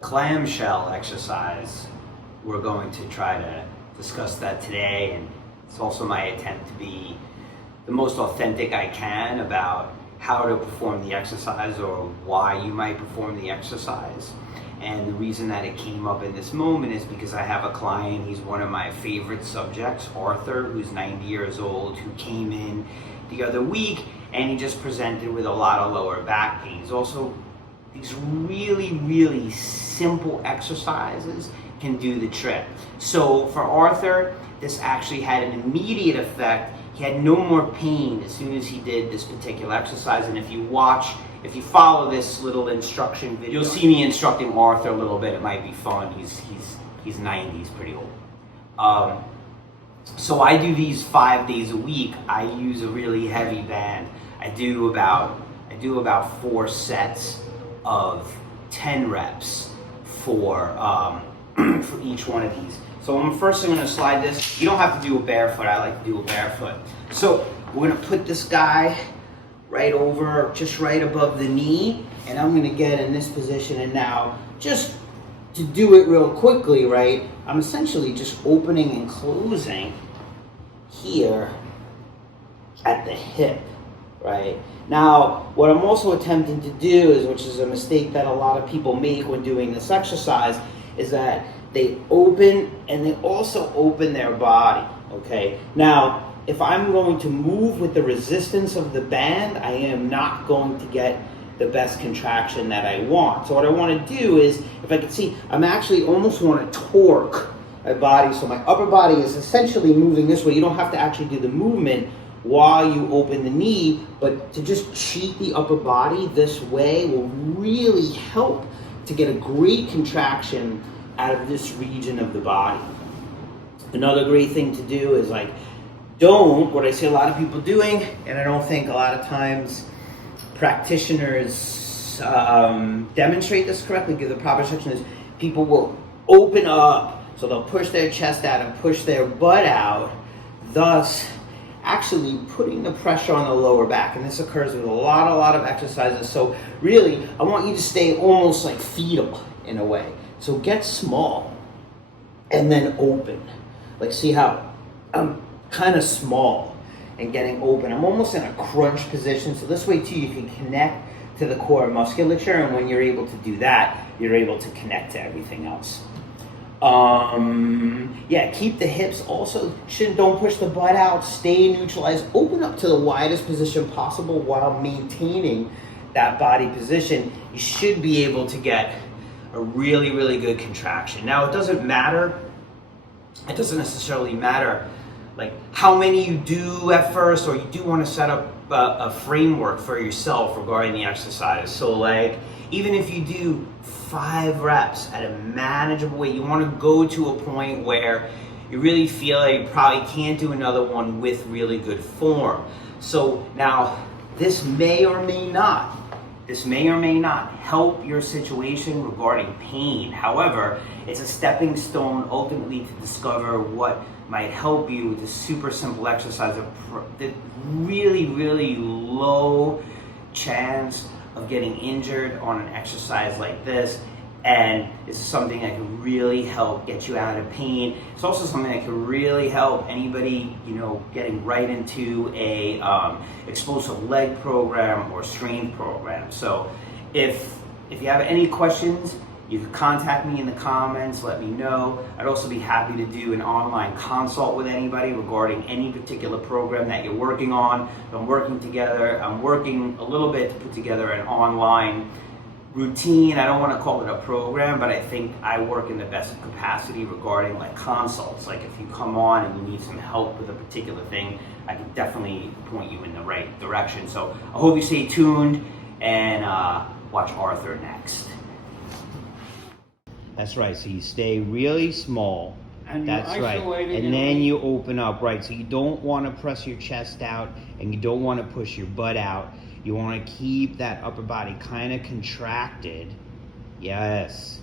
Clamshell exercise. We're going to try to discuss that today, and it's also my attempt to be the most authentic I can about how to perform the exercise or why you might perform the exercise. And the reason that it came up in this moment is because I have a client, he's one of my favorite subjects, Arthur, who's 90 years old, who came in the other week and he just presented with a lot of lower back pain. He's also these really simple exercises can do the trick. So for Arthur, this actually had an immediate effect. He had no more pain as soon as he did this particular exercise. And if you follow this little instruction video, you'll see me instructing Arthur a little bit. It might be fun. He's 90, he's pretty old. So I do these 5 days a week. I use a really heavy band. I do about 4 sets of 10 reps for each one of these. So I'm first going to slide this. You don't have to do it barefoot. I like to do it barefoot. So we're going to put this guy right over, just right above the knee, and I'm going to get in this position. And now, just to do it real quickly, right, I'm essentially just opening and closing here at the hip, right? Now, what I'm also attempting to do is, which is a mistake that a lot of people make when doing this exercise, is that they open and they also open their body, okay? Now, if I'm going to move with the resistance of the band, I am not going to get the best contraction that I want. So what I want to do is, if I can see, I'm actually almost want to torque my body, so my upper body is essentially moving this way. You don't have to actually do the movement while you open the knee, but to just cheat the upper body this way will really help to get a great contraction out of this region of the body. Another great thing to do is what I see a lot of people doing, and I don't think a lot of times practitioners demonstrate this correctly, give the proper instruction, is people will open up, so they'll push their chest out and push their butt out, thus actually putting the pressure on the lower back. And this occurs with a lot of exercises. So really, I want you to stay almost like fetal in a way. So get small and then open. Like, see how I'm kind of small and getting open. I'm almost in a crunch position. So this way too, you can connect to the core musculature. And when you're able to do that, you're able to connect to everything else. Keep the hips also, don't push the butt out, stay neutralized, open up to the widest position possible while maintaining that body position. You should be able to get a really good contraction. Now, it doesn't necessarily matter like how many you do at first, or you do want to set up a framework for yourself regarding the exercise. So even if you do 5 reps at a manageable weight, you want to go to a point where you really feel like you probably can't do another one with really good form. So now, this may or may not help your situation regarding pain. However, it's a stepping stone ultimately to discover what might help you with a super simple exercise, the really low chance of getting injured on an exercise like this. And it's something that can really help get you out of pain. It's also something that can really help anybody, getting right into a explosive leg program or strength program. So if you have any questions, you can contact me in the comments, let me know. I'd also be happy to do an online consult with anybody regarding any particular program that you're working on. I'm working a little bit to put together an online routine. I don't want to call it a program, but I think I work in the best capacity regarding consults. Like if you come on and you need some help with a particular thing, I can definitely point you in the right direction. So I hope you stay tuned and watch Arthur next. That's right. So you stay really small. That's right. And then you open up, right? So you don't want to press your chest out and you don't want to push your butt out. You want to keep that upper body kind of contracted. Yes.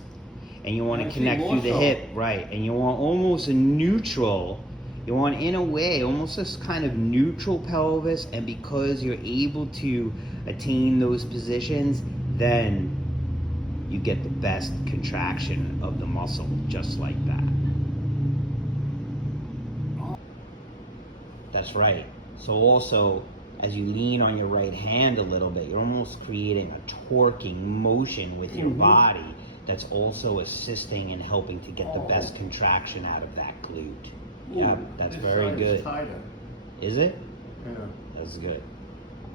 And you want to connect through the hip, right? And you want almost a neutral, you want in a way almost this kind of neutral pelvis. And because you're able to attain those positions, then you get the best contraction of the muscle just like that. That's right. So also, as you lean on your right hand a little bit, you're almost creating a torquing motion with your body that's also assisting and helping to get the best contraction out of that glute. Yeah, that's very good. Tighter. Is it? Yeah. That's good.